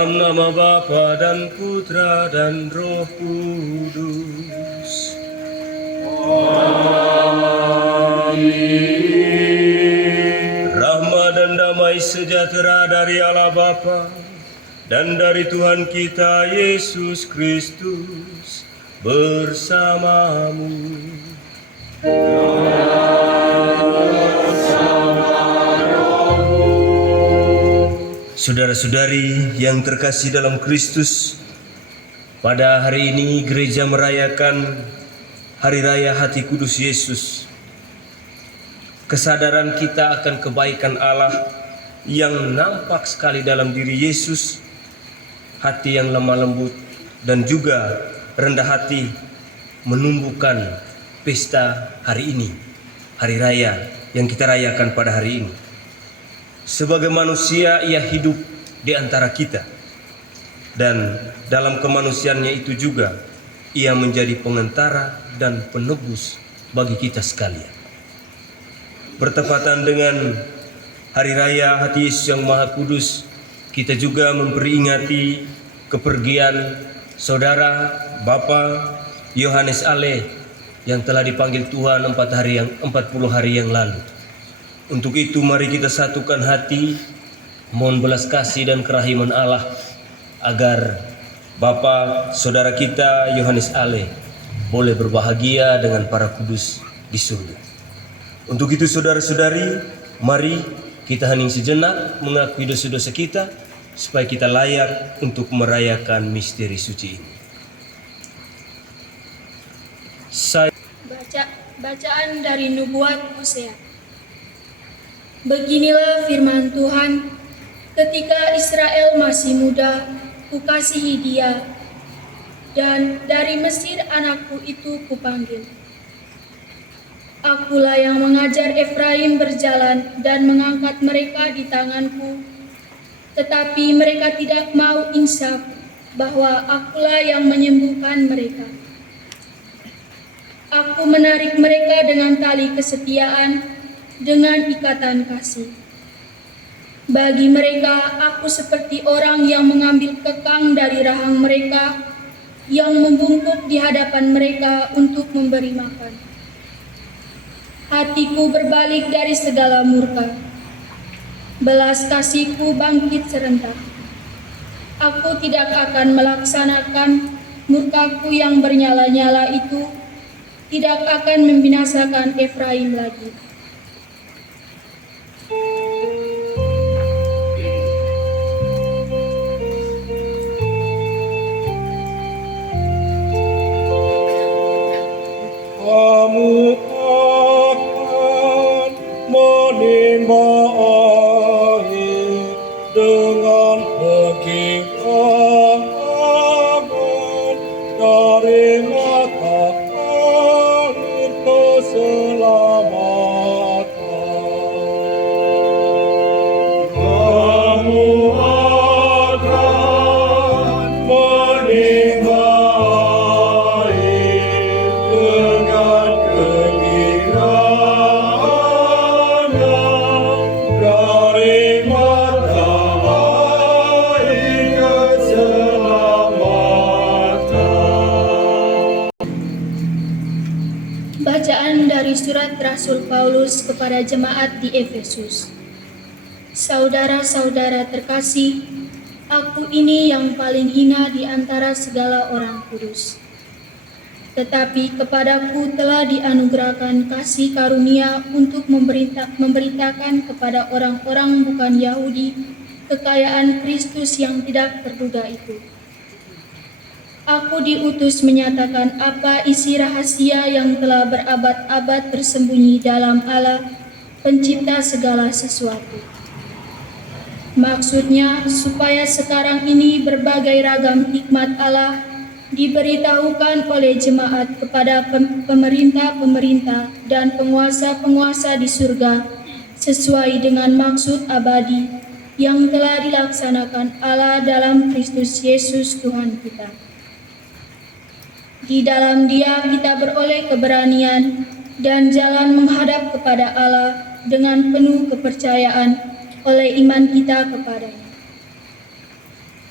Dalam nama Bapa dan Putra dan Roh Kudus. Amin. Rahmat dan damai sejahtera dari Allah Bapa dan dari Tuhan kita Yesus Kristus bersamamu. Saudara-saudari yang terkasih dalam Kristus, pada hari ini gereja merayakan Hari Raya Hati Kudus Yesus. Kesadaran kita akan kebaikan Allah yang nampak sekali dalam diri Yesus, hati yang lemah lembut dan juga rendah hati, menumbuhkan pesta hari ini, Hari Raya yang kita rayakan pada hari ini. Sebagai manusia, ia hidup di antara kita, dan dalam kemanusiaannya itu juga ia menjadi pengantara dan penebus bagi kita sekalian. Bertepatan dengan Hari Raya Hati Yesus yang Maha Kudus, kita juga memperingati kepergian saudara Bapak Yohanes Ale yang telah dipanggil Tuhan 40 hari yang lalu. Untuk itu mari kita satukan hati, mohon belas kasih dan kerahiman Allah agar Bapa saudara kita Yohanes Ale boleh berbahagia dengan para kudus di surga. Untuk itu saudara-saudari, mari kita hening sejenak mengakui dosa-dosa kita supaya kita layak untuk merayakan misteri suci ini. Bacaan dari Nubuat Hosea. Beginilah firman Tuhan, ketika Israel masih muda, kukasihi dia, dan dari Mesir anakku itu kupanggil. Akulah yang mengajar Efraim berjalan dan mengangkat mereka di tanganku, tetapi mereka tidak mau insaf bahwa akulah yang menyembuhkan mereka. Aku menarik mereka dengan tali kesetiaan, dengan ikatan kasih. Bagi mereka, aku seperti orang yang mengambil kekang dari rahang mereka, yang membungkuk di hadapan mereka untuk memberi makan. Hatiku berbalik dari segala murka, belas kasihku bangkit serentak. Aku tidak akan melaksanakan murkaku yang bernyala-nyala itu, tidak akan membinasakan Efraim lagi. Kamu akan menimba air dengan kegirangan dari mata air keselamatan. Kamu akan menimba Bacaan dari surat Rasul Paulus kepada jemaat di Efesus. Saudara-saudara terkasih, aku ini yang paling hina di antara segala orang kudus. Tetapi kepadaku telah dianugerahkan kasih karunia untuk memberitakan kepada orang-orang bukan Yahudi kekayaan Kristus yang tidak terduga itu. Aku diutus menyatakan apa isi rahasia yang telah berabad-abad tersembunyi dalam Allah, pencipta segala sesuatu. Maksudnya supaya sekarang ini berbagai ragam hikmat Allah diberitahukan oleh jemaat kepada pemerintah-pemerintah dan penguasa-penguasa di surga sesuai dengan maksud abadi yang telah dilaksanakan Allah dalam Kristus Yesus Tuhan kita. Di dalam Dia kita beroleh keberanian dan jalan menghadap kepada Allah dengan penuh kepercayaan oleh iman kita kepadanya.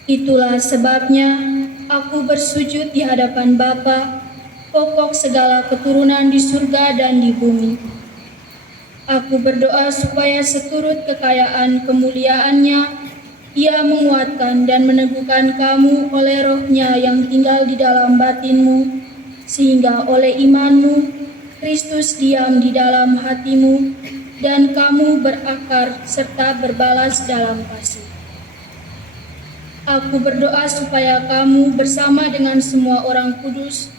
Itulah sebabnya aku bersujud di hadapan Bapa, pokok segala keturunan di surga dan di bumi. Aku berdoa supaya seturut kekayaan kemuliaannya, Ia menguatkan dan meneguhkan kamu oleh rohnya yang tinggal di dalam batinmu, sehingga oleh imanmu, Kristus diam di dalam hatimu, dan kamu berakar serta berbalas dalam kasih. Aku berdoa supaya kamu bersama dengan semua orang kudus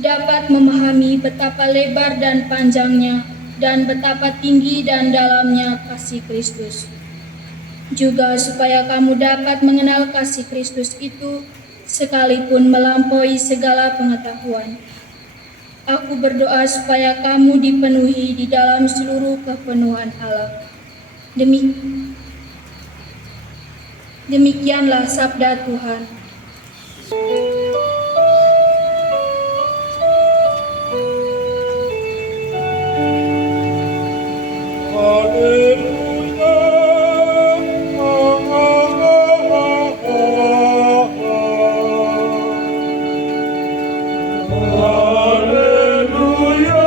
dapat memahami betapa lebar dan panjangnya dan betapa tinggi dan dalamnya kasih Kristus. Juga supaya kamu dapat mengenal kasih Kristus itu sekalipun melampaui segala pengetahuan. Aku berdoa supaya kamu dipenuhi di dalam seluruh kepenuhan Allah. Demikianlah sabda Tuhan. Haleluya. Haleluya.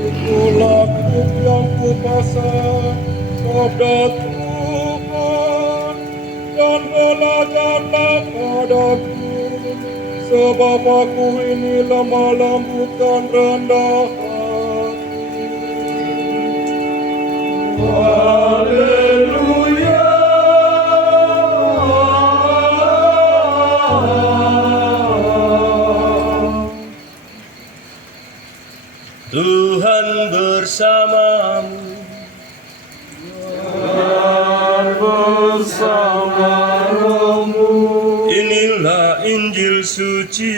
Itulah yang kupasang sabda Tuhan, dan belajarlah padaku, sebab aku ini lemah lembut dan rendah hati. Haleluya. Tuhan bersamamu. Dan bersama rohmu. Inilah Injil suci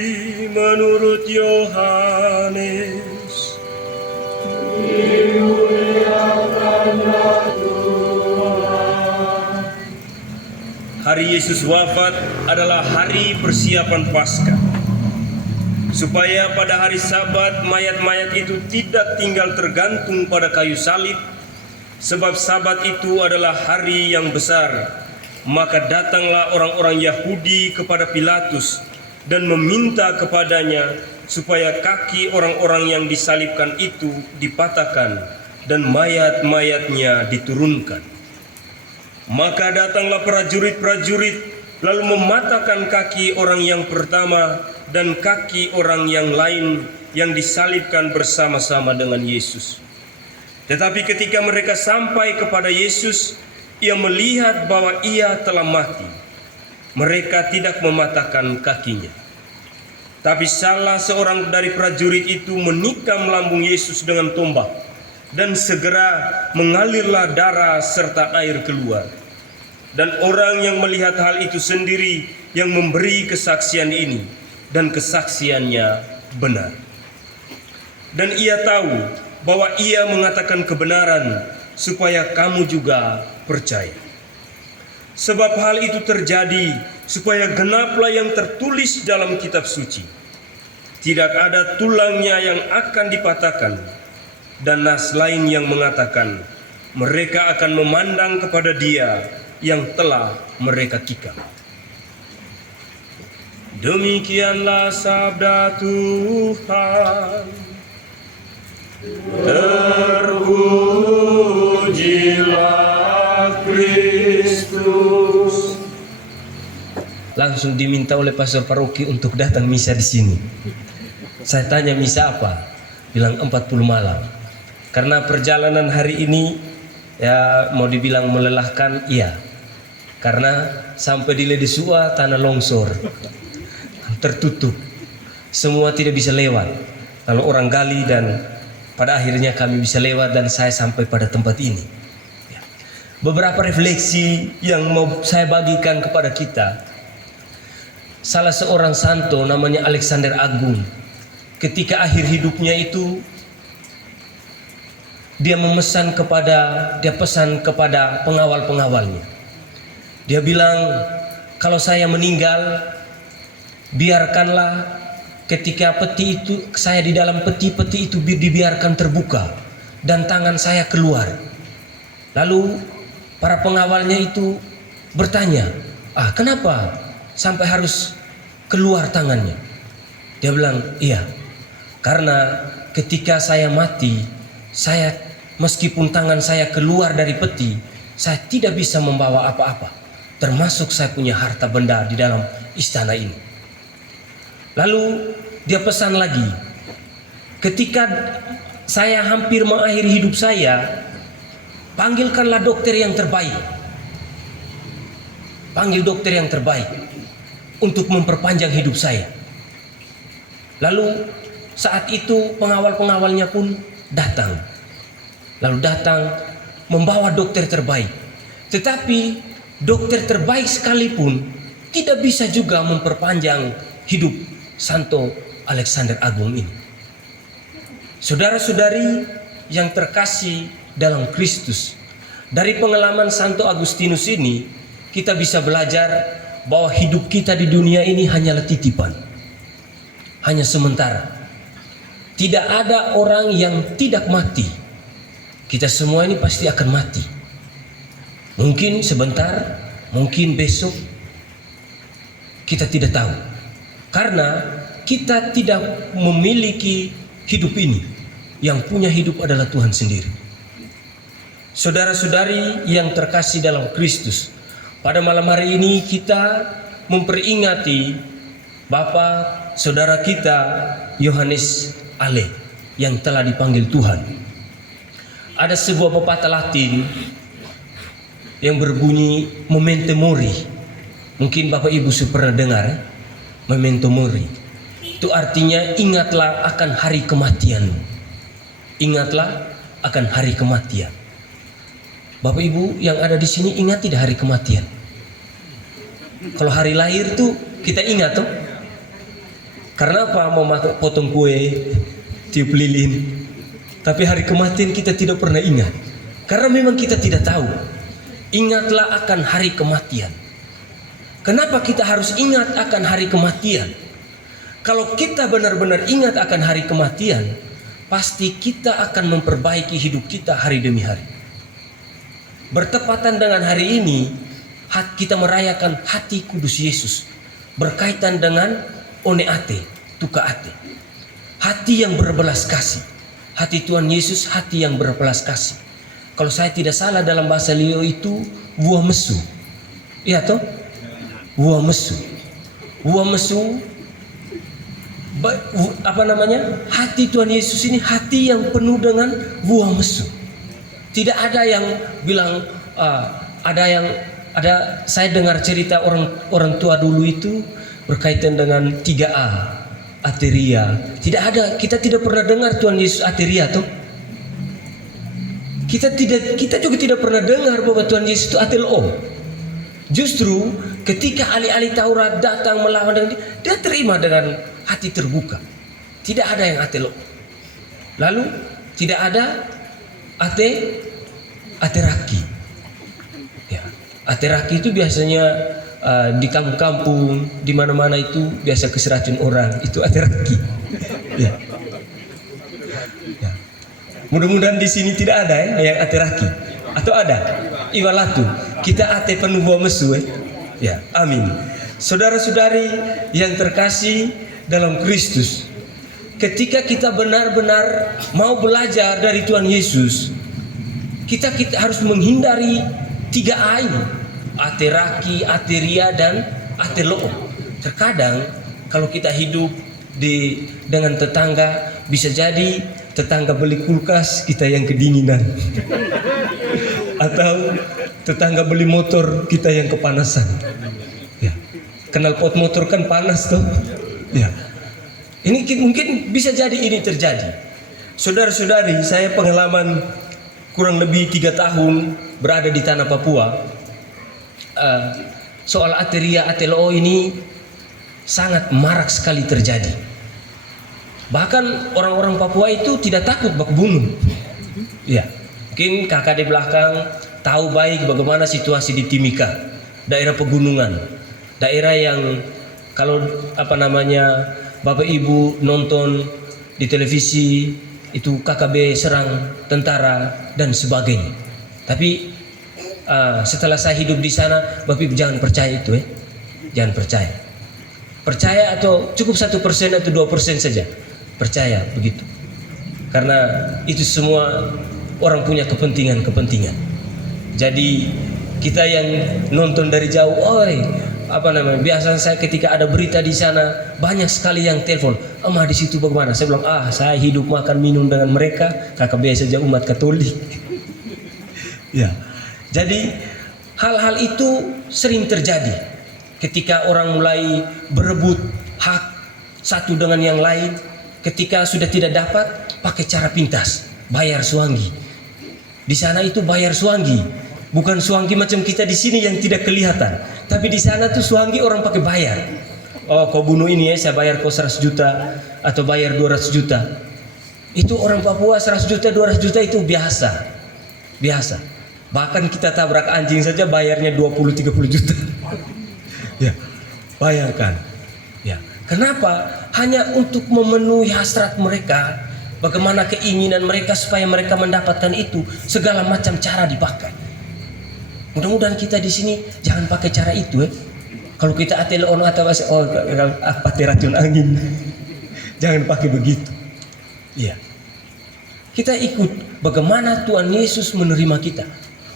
menurut Yohanes. Hari Yesus wafat adalah hari persiapan Paskah, supaya pada hari Sabat mayat-mayat itu tidak tinggal tergantung pada kayu salib, sebab Sabat itu adalah hari yang besar. Maka datanglah orang-orang Yahudi kepada Pilatus dan meminta kepadanya supaya kaki orang-orang yang disalibkan itu dipatahkan dan mayat-mayatnya diturunkan. Maka datanglah prajurit-prajurit lalu mematahkan kaki orang yang pertama dan kaki orang yang lain yang disalibkan bersama-sama dengan Yesus. Tetapi ketika mereka sampai kepada Yesus, ia melihat bahwa ia telah mati. Mereka tidak mematahkan kakinya. Tapi salah seorang dari prajurit itu menikam lambung Yesus dengan tombak, dan segera mengalirlah darah serta air keluar. Dan orang yang melihat hal itu sendiri yang memberi kesaksian ini, dan kesaksiannya benar. Dan ia tahu bahwa ia mengatakan kebenaran, supaya kamu juga percaya. Sebab hal itu terjadi supaya genaplah yang tertulis dalam kitab suci. Tidak ada tulangnya yang akan dipatahkan. Dan nas lain yang mengatakan, mereka akan memandang kepada Dia yang telah mereka tikam. Demikianlah sabda Tuhan. Terpujilah Kristus. Langsung diminta oleh pastor paroki untuk datang misa di sini. Saya tanya misa apa? Bilang 40 malam. Karena perjalanan hari ini ya mau dibilang melelahkan, iya. Karena sampai di Ledesua tanah longsor, tertutup, semua tidak bisa lewat. Lalu orang gali dan pada akhirnya kami bisa lewat dan saya sampai pada tempat ini. Beberapa refleksi yang mau saya bagikan kepada kita. Salah seorang santo namanya Alexander Agung, ketika akhir hidupnya itu dia pesan kepada pengawal-pengawalnya. Dia bilang, kalau saya meninggal, biarkanlah ketika peti itu, saya di dalam peti itu dibiarkan terbuka, dan tangan saya keluar. Lalu para pengawalnya itu bertanya, kenapa sampai harus keluar tangannya? Dia bilang, iya, karena ketika saya mati, saya meskipun tangan saya keluar dari peti, saya tidak bisa membawa apa-apa, termasuk saya punya harta benda di dalam istana ini. Lalu dia pesan lagi, ketika saya hampir mengakhiri hidup saya, panggilkanlah dokter yang terbaik. Panggil dokter yang terbaik untuk memperpanjang hidup saya. Lalu saat itu pengawal-pengawalnya pun datang. Lalu datang membawa dokter terbaik. Tetapi dokter terbaik sekalipun tidak bisa juga memperpanjang hidup Santo Alexander Agung ini. Saudara-saudari yang terkasih dalam Kristus, dari pengalaman Santo Agustinus ini kita bisa belajar bahwa hidup kita di dunia ini hanyalah titipan, hanya sementara. Tidak ada orang yang tidak mati. Kita semua ini pasti akan mati. Mungkin sebentar, mungkin besok, kita tidak tahu. Karena kita tidak memiliki hidup ini. Yang punya hidup adalah Tuhan sendiri. Saudara-saudari yang terkasih dalam Kristus, pada malam hari ini kita memperingati Bapak saudara kita Yohanes Ale yang telah dipanggil Tuhan. Ada sebuah pepatah Latin yang berbunyi memento mori. Mungkin Bapak Ibu sudah pernah dengar memento mori. Itu artinya ingatlah akan hari kematian. Ingatlah akan hari kematian. Bapak Ibu yang ada di sini ingat tidak hari kematian? Kalau hari lahir tuh kita ingat tuh. Karena apa? Mau potong kue, tiup lilin. Tapi hari kematian kita tidak pernah ingat. Karena memang kita tidak tahu. Ingatlah akan hari kematian. Kenapa kita harus ingat akan hari kematian? Kalau kita benar-benar ingat akan hari kematian, pasti kita akan memperbaiki hidup kita hari demi hari. Bertepatan dengan hari ini, kita merayakan hati kudus Yesus. Berkaitan dengan oneate, tukaate. Hati yang berbelas kasih. Hati Tuhan Yesus, hati yang berbelas kasih. Kalau saya tidak salah dalam bahasa Leo itu buah mesu. Iya toh? Buah mesu. Buah mesu. Apa namanya? Hati Tuhan Yesus ini hati yang penuh dengan buah mesu. Tidak ada yang bilang saya dengar cerita orang tua dulu itu berkaitan dengan 3A, ateria. Tidak ada, kita tidak pernah dengar Tuhan Yesus ateria toh. Kita juga tidak pernah dengar bahwa Tuhan Yesus itu atelo. Justru ketika ahli-ahli Taurat datang melawan dengan dia terima dengan hati terbuka. Tidak ada yang atelo. Lalu tidak ada ateraki. Ya, ateraki itu biasanya di kampung-kampung, di mana-mana itu biasa keseracun orang, itu ateraki. Ya. Ya. Mudah-mudahan di sini tidak ada yang ateraki. Atau ada? Iwalatu. Kita ate penuh buah mesu. Ya, amin. Saudara-saudari yang terkasih dalam Kristus, ketika kita benar-benar mau belajar dari Tuhan Yesus, kita dengan menghindari 3A ini, ateraki, ateria, dan atelo. Terkadang kalau kita hidup dengan tetangga, bisa jadi tetangga beli kulkas, kita yang kedinginan. Atau tetangga beli motor, kita yang kepanasan. Ya. Kenal pot motor kan panas tuh. Ya. Ini mungkin bisa jadi ini terjadi. Saudara-saudari, saya pengalaman kurang lebih 3 tahun berada di tanah Papua. Soal ateria atelo ini sangat marak sekali terjadi. Bahkan orang-orang Papua itu tidak takut bak bunuh. Ya, mungkin kakak di belakang tahu baik bagaimana situasi di Timika, daerah pegunungan, daerah yang kalau Bapak Ibu nonton di televisi itu KKB serang tentara dan sebagainya. Tapi setelah saya hidup di sana, Bapak Ibu jangan percaya itu ya. Jangan percaya. Percaya atau cukup 1% atau 2% saja. Percaya begitu. Karena itu semua orang punya kepentingan. Jadi kita yang nonton dari jauh, biasanya saya ketika ada berita di sana banyak sekali yang telepon, "Ama di situ bagaimana?" Saya bilang, saya hidup makan minum dengan mereka, KKB saja umat Katolik. Ya. Jadi hal-hal itu sering terjadi ketika orang mulai berebut hak satu dengan yang lain. Ketika sudah tidak dapat, pakai cara pintas, bayar suanggi. Di sana itu bayar suanggi, bukan suanggi macam kita di sini yang tidak kelihatan. Tapi di sana tuh suanggi orang pakai bayar. Oh, kau bunuh ini ya, saya bayar kau 100 juta atau bayar 200 juta. Itu orang Papua 100 juta, 200 juta itu biasa. Bahkan kita tabrak anjing saja bayarnya 20-30 juta. Ya, bayangkan. Ya, kenapa? Hanya untuk memenuhi hasrat mereka, bagaimana keinginan mereka supaya mereka mendapatkan itu, segala macam cara dipakai. Mudah-mudahan kita di sini jangan pakai cara itu ya. Kalau kita atel ono atau pakai racun angin. Jangan pakai begitu. Ya. Kita ikut bagaimana Tuhan Yesus menerima kita.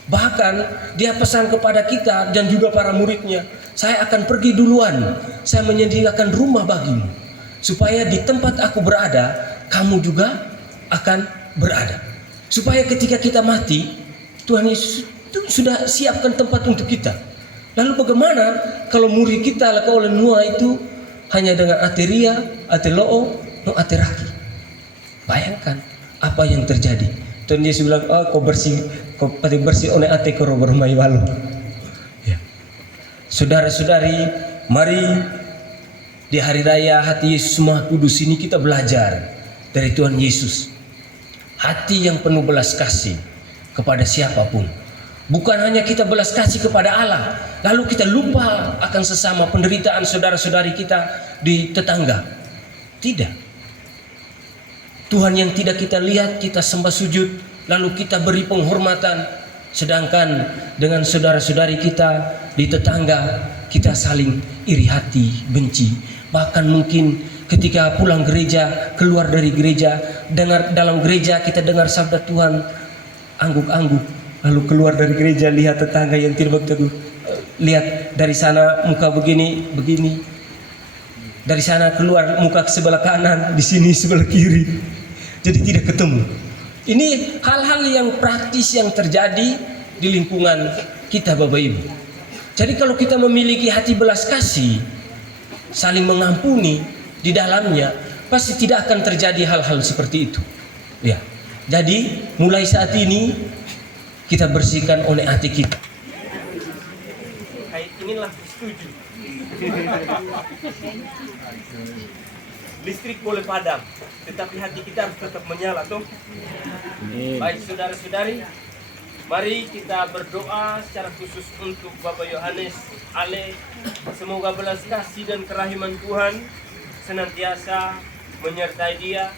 Bahkan dia pesan kepada kita dan juga para muridnya, "Saya akan pergi duluan, saya menyediakan rumah bagimu, supaya di tempat aku berada, kamu juga akan berada. Supaya ketika kita mati, Tuhan Yesus itu sudah siapkan tempat untuk kita." Lalu bagaimana kalau murid kita oleh Noah itu hanya dengan ateria, ateloo, no ateraki? Bayangkan apa yang terjadi. Tuhan Yesus bilang, kau pati bersih oleh ate koro bermai walu. Ya. Saudara-saudari, mari di hari raya hati Yesus Maha Kudus ini kita belajar dari Tuhan Yesus. Hati yang penuh belas kasih kepada siapapun. Bukan hanya kita belas kasih kepada Allah, lalu kita lupa akan sesama penderitaan saudara-saudari kita di tetangga. Tidak. Tuhan yang tidak kita lihat, kita sembah sujud, lalu kita beri penghormatan. Sedangkan dengan saudara-saudari kita di tetangga, kita saling iri hati, benci. Bahkan mungkin ketika pulang gereja, keluar dari gereja, dalam gereja kita dengar sabda Tuhan, angguk-angguk. Lalu keluar dari gereja, lihat tetangga yang tidak teguh, lihat dari sana muka begini. Dari sana keluar muka ke sebelah kanan, di sini sebelah kiri. Jadi tidak ketemu. Ini hal-hal yang praktis yang terjadi di lingkungan kita, Bapak Ibu. Jadi kalau kita memiliki hati belas kasih, saling mengampuni di dalamnya, pasti tidak akan terjadi hal-hal seperti itu. Ya. Jadi mulai saat ini kita bersihkan oleh hati kita. Kayak inilah setuju. Listrik boleh padam, tetapi hati kita harus tetap menyala, toh. Baik saudara-saudari, mari kita berdoa secara khusus untuk Bapak Yohanes Ale. Semoga belas kasih dan kerahiman Tuhan senantiasa menyertai dia,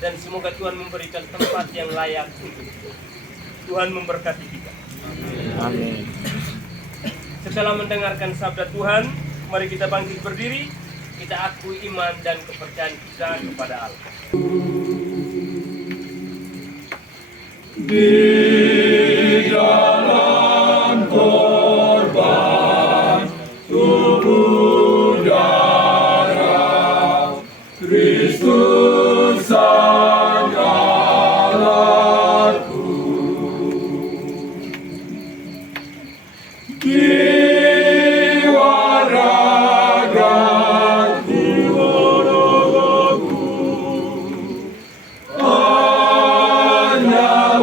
dan semoga Tuhan memberikan tempat yang layak untuk Tuhan memberkati kita. Amin. Setelah mendengarkan sabda Tuhan, mari kita bangkit berdiri. Kita akui iman dan kepercayaan kita kepada Allah. Di dalam korban tubuh darah Kristus Sang Allahku, jiwa ragaku hanya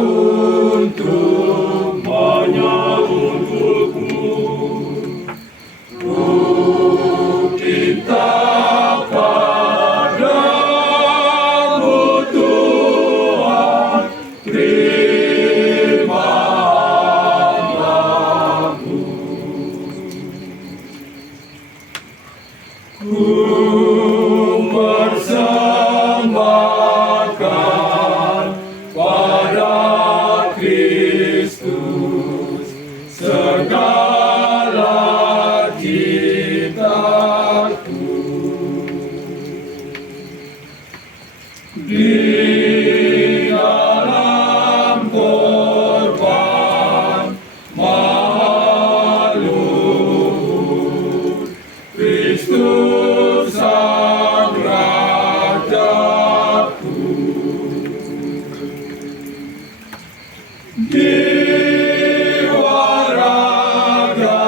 jiwa raga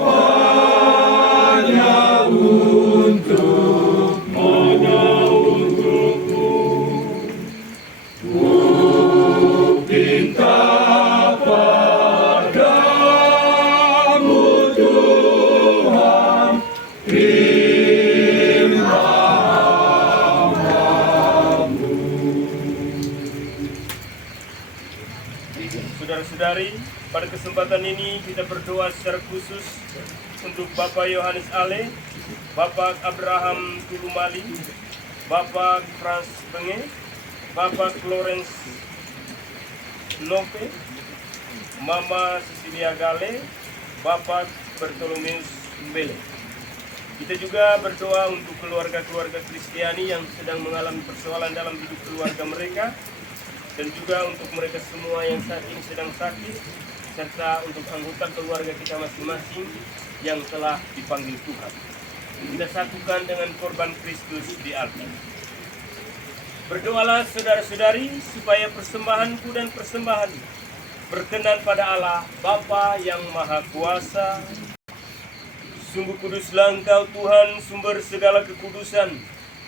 hanya untukmu ku pinta padamu Tuhan, Saudara-saudari, pada kesempatan ini kita berdoa secara khusus untuk Bapak Yohanes Ale, Bapak Abraham Tulumali, Bapak Frans Benge, Bapak Florence Nope, Mama Cecilia Gale, Bapak Bartolomeus Mbele. Kita juga berdoa untuk keluarga-keluarga Kristiani yang sedang mengalami persoalan dalam hidup keluarga mereka, dan juga untuk mereka semua yang saat ini sedang sakit, serta untuk anggota keluarga kita masing-masing yang telah dipanggil Tuhan. Kita satukan dengan korban Kristus di altar. Berdoalah saudara-saudari supaya persembahanku dan persembahan berkenan pada Allah Bapa yang Maha Kuasa. Sungguh kuduslah Engkau Tuhan, sumber segala kekudusan.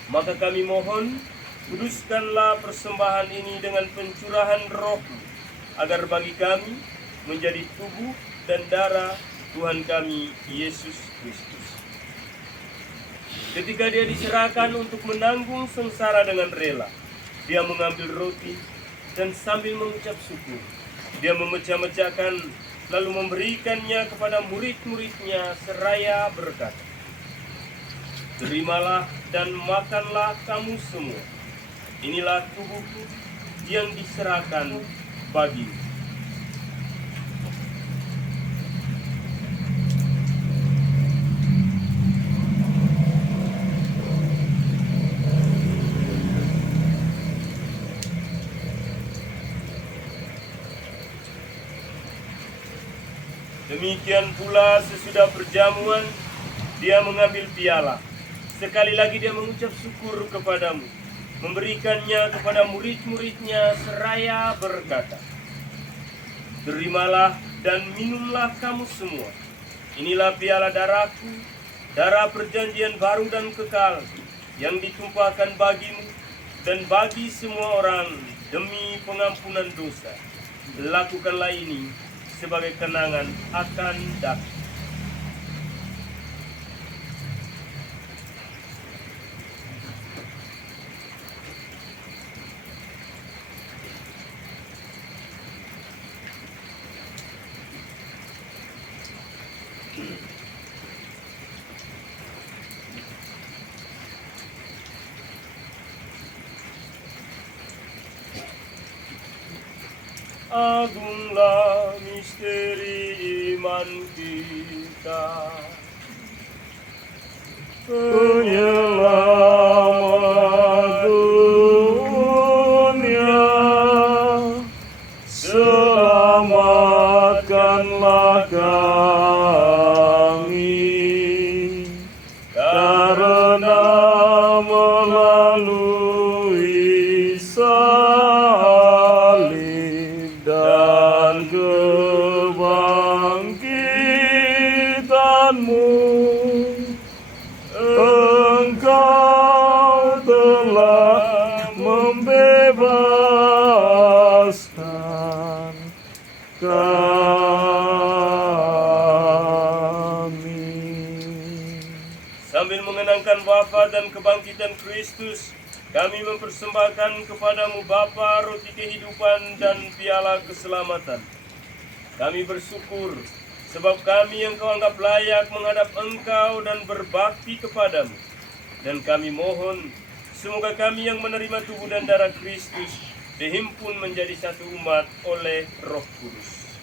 Maka kami mohon, kuduskanlah persembahan ini dengan pencurahan Roh-Mu, agar bagi kami menjadi tubuh dan darah Tuhan kami Yesus Kristus. Ketika dia diserahkan untuk menanggung sengsara dengan rela, dia mengambil roti dan sambil mengucap syukur, dia memecah-mecahkan lalu memberikannya kepada murid-muridnya seraya berkata, "Terimalah dan makanlah kamu semua. Inilah tubuhku yang diserahkan bagimu." Demikian pula sesudah perjamuan, dia mengambil piala. Sekali lagi dia mengucap syukur kepadamu, memberikannya kepada murid-muridnya seraya berkata, "Terimalah dan minumlah kamu semua. Inilah piala darahku, darah perjanjian baru dan kekal, yang ditumpahkan bagimu dan bagi semua orang demi pengampunan dosa. Lakukanlah ini sebagai kenangan akan datang." Agunglah misteri iman kita, penyelamat dunia, selamatkanlah kami, karena melalui dan kebangkitan-Mu, Engkau telah membebaskan kami. Sambil mengenangkan wafat dan kebangkitan Kristus, kami mempersembahkan kepadamu Bapa roti kehidupan dan piala keselamatan. Kami bersyukur sebab kami yang Kau anggap layak menghadap Engkau dan berbakti kepadamu. Dan kami mohon semoga kami yang menerima tubuh dan darah Kristus dihimpun menjadi satu umat oleh Roh Kudus.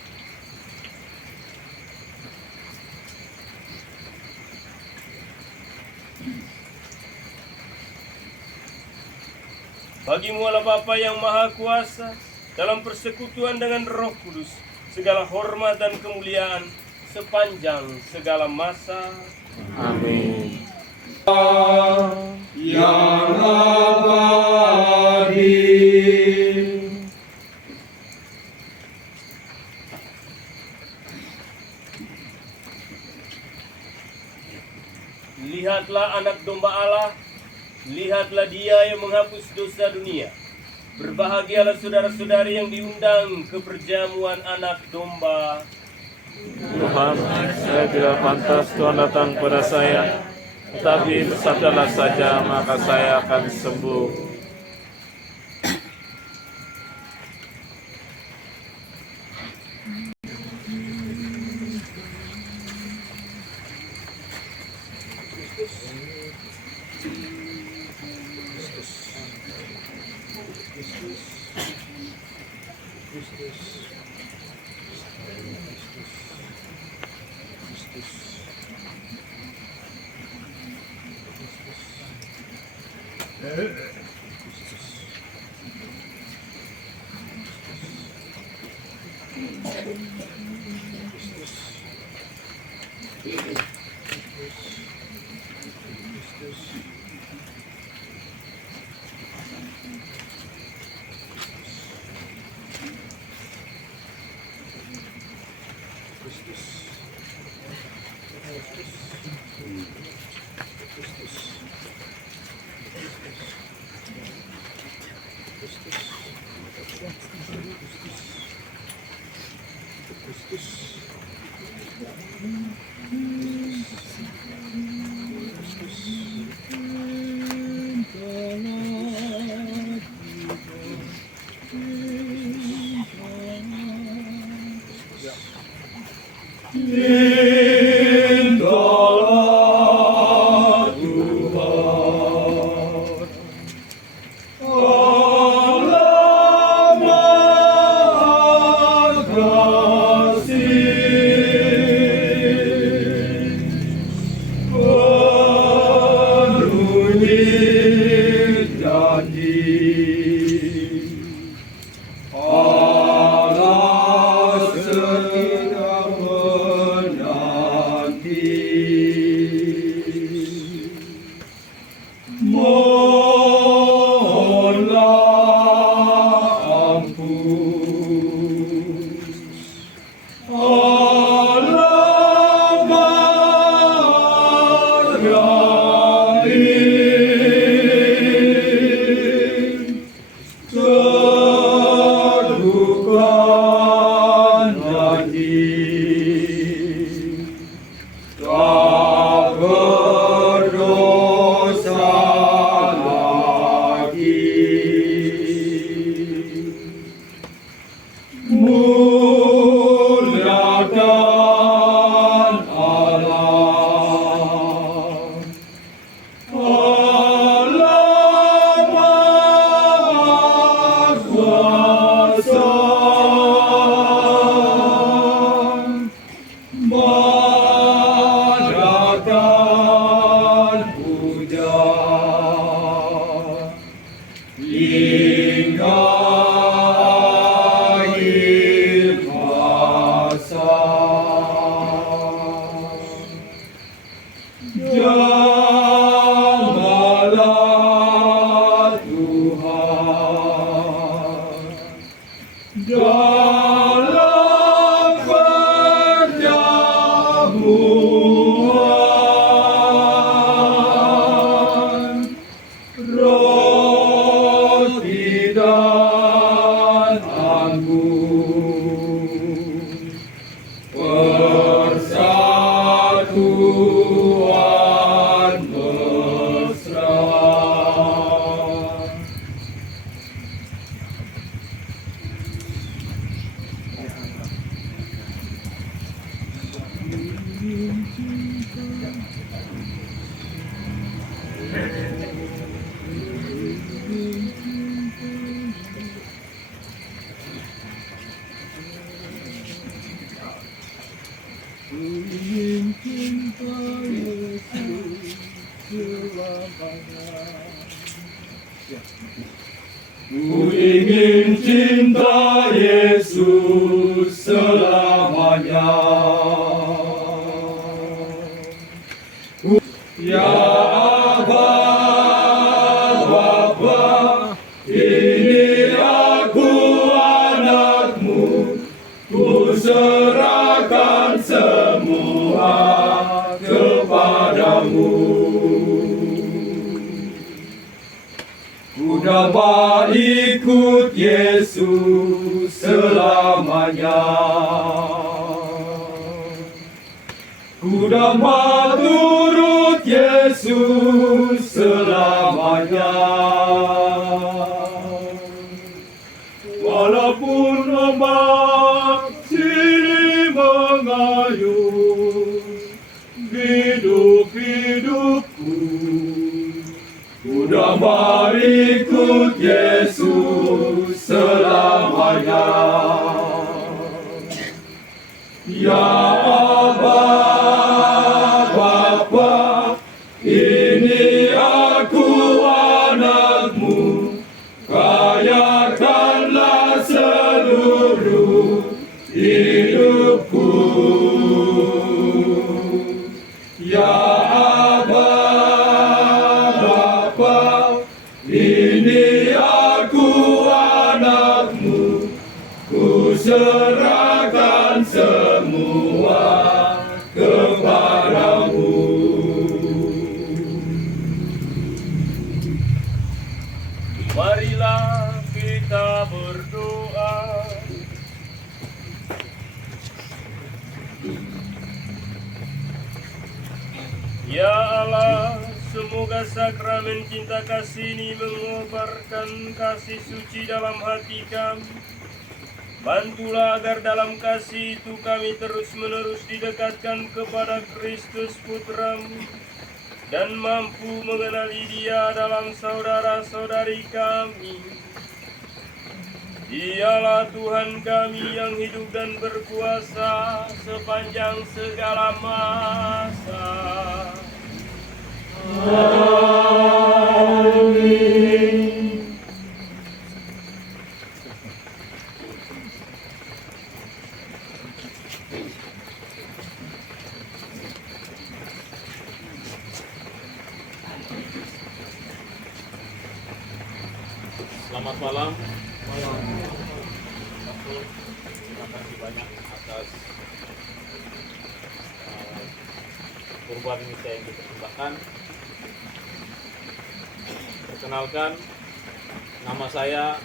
Bagimu Allah Bapa yang Maha Kuasa, dalam persekutuan dengan Roh Kudus, segala hormat dan kemuliaan sepanjang segala masa. Amin. Yang abadi Lihatlah Dia yang menghapus dosa dunia. Berbahagialah saudara-saudari yang diundang ke perjamuan Anak Domba. Tuhan, saya tidak pantas Tuhan datang pada saya, tetapi bersabdalah saja maka saya akan sembuh. Mintalah Tuhan Allah Maha Kasih, penuhi janji. Allah setia menanti, mohonlah ampun. Allah Maha Rahim, teguhkan janji, tak berdosa lagi. Muliakan Allah, Allah Maha Kuasa, mandakan puja hingga akhir masa. Jamalah Tuhan dalam perjamuan roti dan anggur, persatuan mesra. Ku ingin cinta Yesus selamanya. Ya Aba, Bapa, ini aku anakmu, ku serahkan semua kepadamu. Ku dapat ikut Yesus selamanya. Ku dapat turut Yesus selamanya. Walaupun ombak sini mengayun hidup-hidupku, ku dapat ikut Yesus selamanya. Ya Aba, Bapa, ini aku anakmu, kayakanlah seluruh hidupku. Ya Aba, Bapa, ini aku anakmu, ku serahkan semua kepadamu. Marilah kita berdoa. Ya Allah, semoga sakramen cinta kasih ini mengobarkan kasih suci dalam hati kami. Bantulah agar dalam kasih itu kami terus-menerus didekatkan kepada Kristus Putramu dan mampu mengenali Dia dalam saudara-saudari kami. Dialah Tuhan kami yang hidup dan berkuasa sepanjang segala masa. Amin. Selamat malam. Terima kasih banyak atas kurban misa yang dipersembahkan. Perkenalkan, nama saya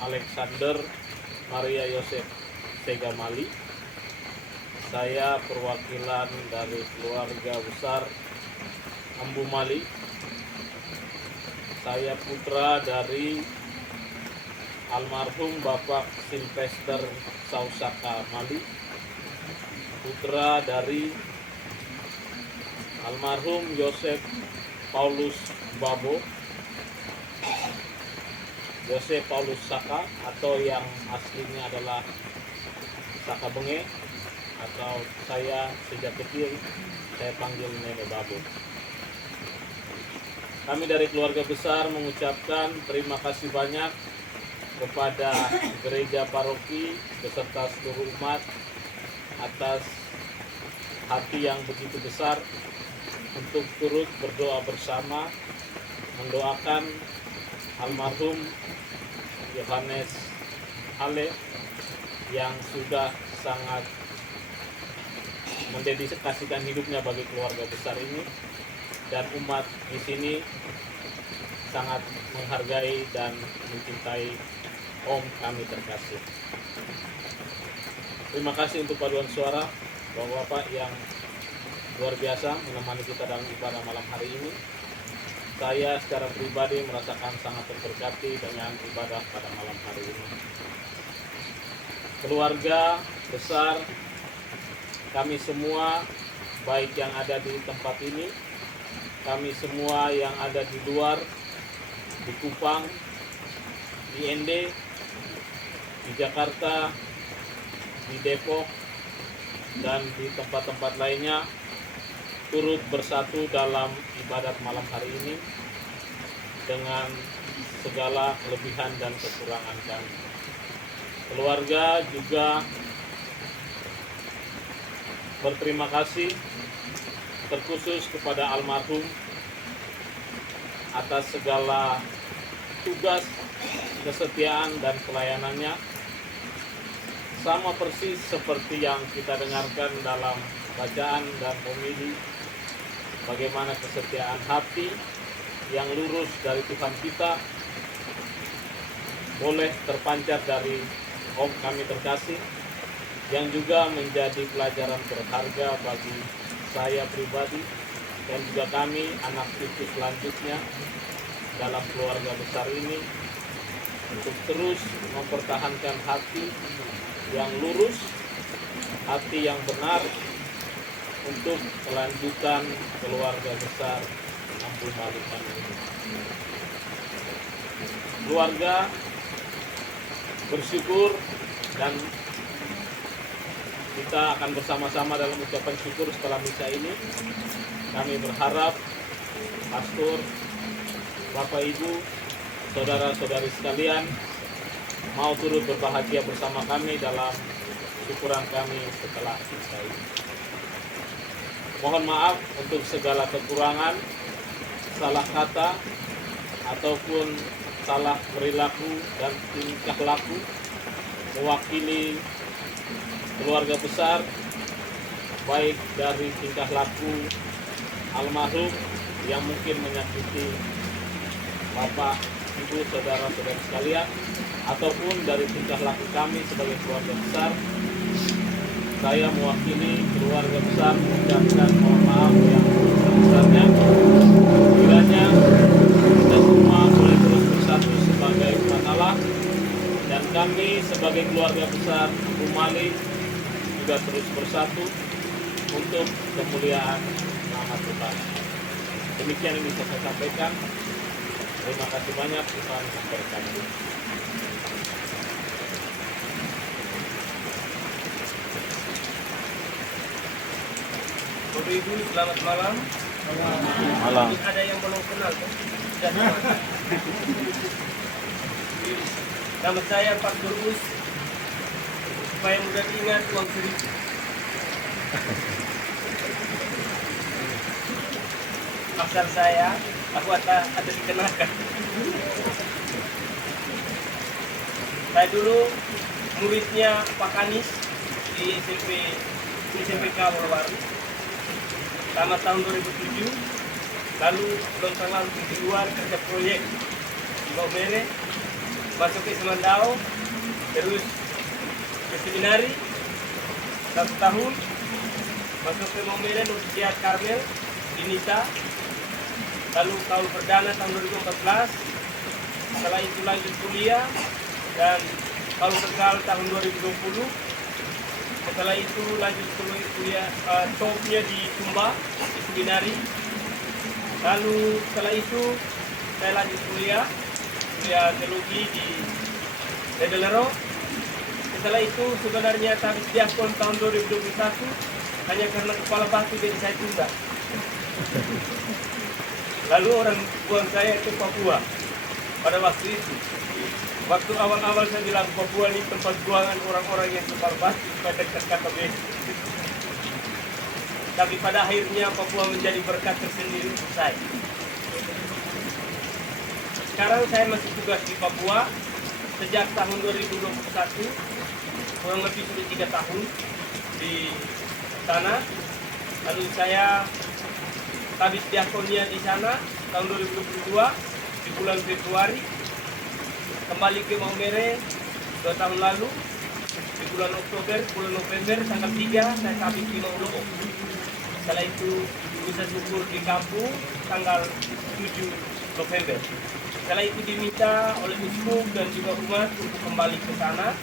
Alexander Maria Yosef Segamali. Saya perwakilan dari keluarga besar Ambu Mali. Saya putra dari almarhum Bapak Silvester Sausaka Mali, putra dari almarhum Yosef Paulus Babo, Yosef Paulus Saka, atau yang aslinya adalah Saka Benge, atau saya sejak kecil saya panggil Nenek Babo. Kami dari keluarga besar mengucapkan terima kasih banyak kepada gereja paroki beserta seluruh umat atas hati yang begitu besar untuk turut berdoa bersama mendoakan almarhum Yohanes Ale yang sudah sangat mendedikasikan hidupnya bagi keluarga besar ini, dan umat di sini sangat menghargai dan mencintai Om kami terkasih. Terima kasih untuk paduan suara Bapak-Bapak yang luar biasa menemani kita dalam ibadah malam hari ini. Saya secara pribadi merasakan sangat terberkati dengan ibadah pada malam hari ini. Keluarga besar kami semua, baik yang ada di tempat ini, kami semua yang ada di luar, di Kupang, di ND, di Jakarta, di Depok, dan di tempat-tempat lainnya, turut bersatu dalam ibadat malam hari ini dengan segala kelebihan dan kekurangan kami. Keluarga juga berterima kasih terkhusus kepada almarhum atas segala tugas, kesetiaan, dan pelayanannya, sama persis seperti yang kita dengarkan dalam bacaan dan homili, bagaimana kesetiaan hati yang lurus dari Tuhan kita boleh terpancar dari Om kami terkasih, yang juga menjadi pelajaran berharga bagi saya pribadi dan juga kami anak cucu selanjutnya dalam keluarga besar ini, untuk terus mempertahankan hati yang lurus, hati yang benar, untuk kelanjutan keluarga besar Ampul Malikan ini. Keluarga bersyukur dan kita akan bersama-sama dalam ucapan syukur setelah misa ini. Kami berharap pastor, Bapak Ibu, saudara-saudari sekalian mau turut berbahagia bersama kami dalam syukuran kami setelah misa ini. Mohon maaf untuk segala kekurangan, salah kata, ataupun salah perilaku dan tingkah laku mewakili keluarga besar, baik dari tingkah laku almarhum yang mungkin menyakiti Bapak, Ibu, saudara-saudara sekalian, ataupun dari tingkah laku kami sebagai keluarga besar. Saya mewakili keluarga besar mengucapkan mohon maaf yang sebesar-besarnya. Kiranya kita semua boleh terus bersatu sebagai umat Allah, dan kami sebagai keluarga besar Umali juga terus bersatu untuk kemuliaan nama Tuhan. Demikian yang bisa saya sampaikan. Terima kasih banyak, Tuhan memberkati. Bapak Ibu, selamat malam. Malam. Ada yang belum kenal kan? Nama saya Pak Durus. Supaya mudah diingat uang seribu. Asal saya, aku ada dikenakan. Saya dulu muridnya Pak Anis di SMPK Wolowari. Selama tahun 2007, lalu lontang lalu di luar kerja proyek di Maumere, masuk ke Semandau, terus ke seminari 1 tahun, masuk ke Maumere Universitas Karmel di Nita, lalu kaul perdana tahun 2014, setelah itu lanjut kuliah dan kaul kekal tahun 2020. Setelah itu lanjut kuliah topnya di Sumba, di seminari. Lalu setelah itu saya lanjut kuliah teologi di Redelero. Setelah itu sebenarnya tabis diakon tahun 2021, hanya karena kepala batu jadi saya tunda. Lalu orang buang saya ke Papua pada waktu itu. Waktu awal-awal saya bilang Papua ini tempat buangan orang-orang yang kepala batu pada dekat KKB. Tapi pada akhirnya Papua menjadi berkat tersendiri untuk saya. Sekarang saya masih tugas di Papua sejak tahun 2021, kurang lebih sudah 3 tahun di sana. Lalu saya tabis diakonnya di sana tahun 2022 di bulan Februari. Kembali ke Maumere 2 tahun lalu di bulan November tanggal 3 saya tabis di Mauloo. Setelah itu bisa syukur di kampung tanggal 7 November. Setelah itu diminta oleh uskup dan juga umat untuk kembali ke sana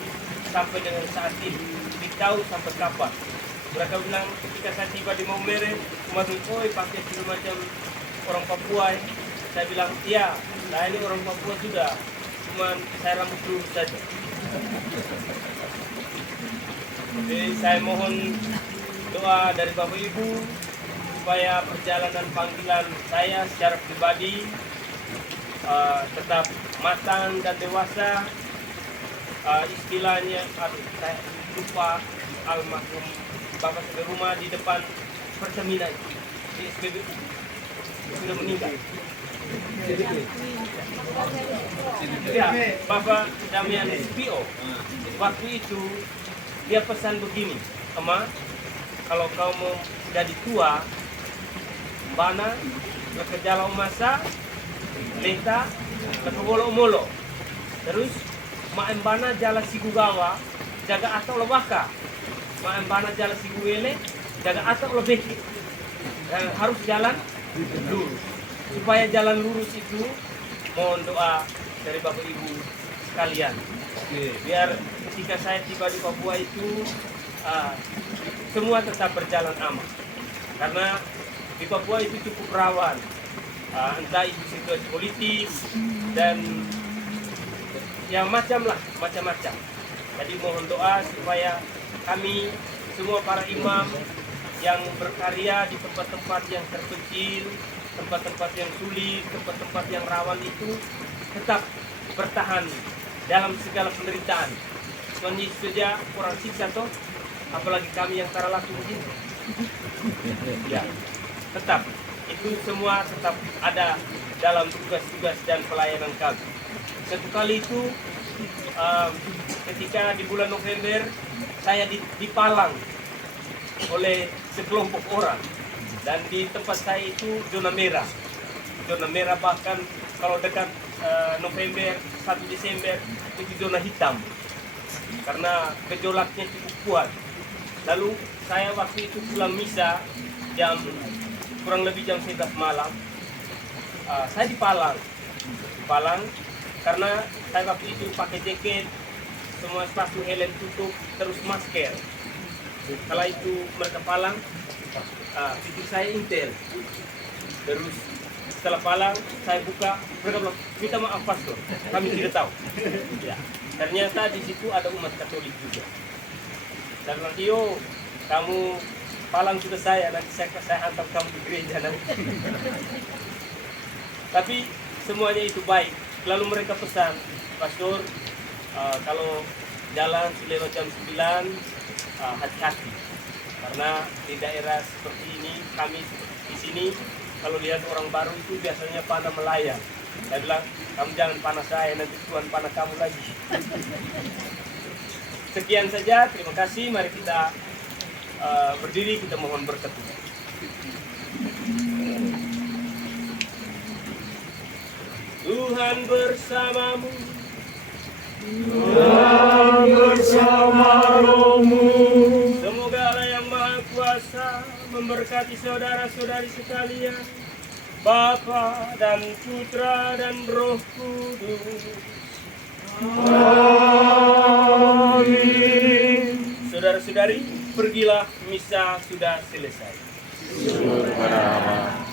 sampai dengan saat ini. Tidak tahu sampai kapan. Mereka bilang ketika saya tiba di Maumere, umat Nkoi pakai segala macam orang Papua. Saya bilang, iya, nah ini orang Papua sudah. Cuman saya rambut dulu saja. Jadi saya mohon doa dari Bapak Ibu supaya perjalanan panggilan saya secara pribadi tetap matang dan dewasa. Istilahnya, saya lupa almarhum Bapak Saudara Rumah di depan Pertamina di SPBU sudah meninggal. Ya, Bapak Damian SPO waktu itu dia pesan begini, Ema, kalau kau mau jadi tua, bana, lekejalau masa, leta, lekebolo-molo, terus maembana jala sigugawa jaga atau lebaka, maembana jala siguele jaga atau lebeke. Harus jalan lurus. Supaya jalan lurus itu mohon doa dari Bapak Ibu sekalian. Biar ketika saya tiba di Papua itu semua tetap berjalan aman. Karena di Papua itu cukup rawan, entah itu situasi politik dan yang macam-macam. Jadi mohon doa supaya kami semua para imam yang berkarya di tempat-tempat yang terpencil, tempat-tempat yang sulit, tempat-tempat yang rawan itu tetap bertahan dalam segala penderitaan. Tuhan Yesus saja kurang siksa toh, apalagi kami yang tara laku begini. Ya, tetap itu semua tetap ada dalam tugas-tugas dan pelayanan kami. Satu kali itu ketika di bulan November saya dipalang oleh sekelompok orang, dan di tempat saya itu zona merah bahkan kalau dekat November 1 Desember itu zona hitam karena gejolaknya cukup kuat. Lalu saya waktu itu pulang misa kurang lebih jam 11 malam, saya dipalang karena saya waktu itu pakai jaket, semua sepatu, helm tutup, terus masker. Kala itu mereka palang, itu saya intel. Terus setelah palang, saya buka, mereka bilang, minta maaf pastor, kami tidak tahu. Ya, ternyata di situ ada umat Katolik juga. Dan bilang, yo, kamu palang sudah saya, nanti saya hantar kamu di gereja nanti. Tapi semuanya itu baik. Lalu mereka pesan, pastor, kalau jalan lewat jam 9, hati-hati, karena di daerah seperti ini, kami di sini kalau lihat orang baru itu biasanya panah melayang. Saya bilang, kamu jangan panah saya, nanti Tuhan panah kamu lagi. Sekian saja, terima kasih. Mari kita berdiri, kita mohon berkat Tuhan. Tuhan bersamamu. Tuhan bersama rohmu. Semoga Allah yang Maha Kuasa memberkati saudara-saudari sekalian, Bapa dan Putra dan Roh Kudus. Amin. Saudara-saudari, pergilah, misa sudah selesai. Syukur kepada Allah.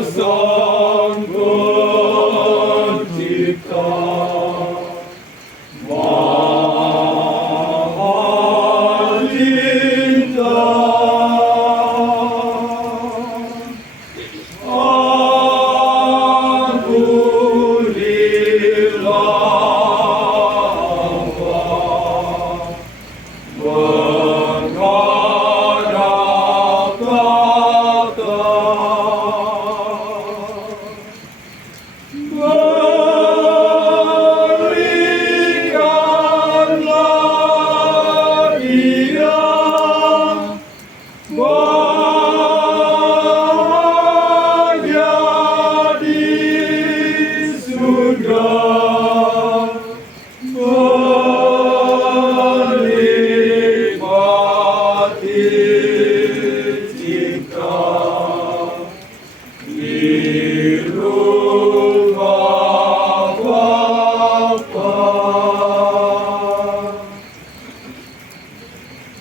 Sang Pencipta, Maha Cinta,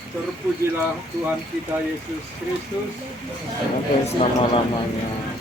Terpujilah Tuhan kita Yesus Kristus Sampai selama-lamanya.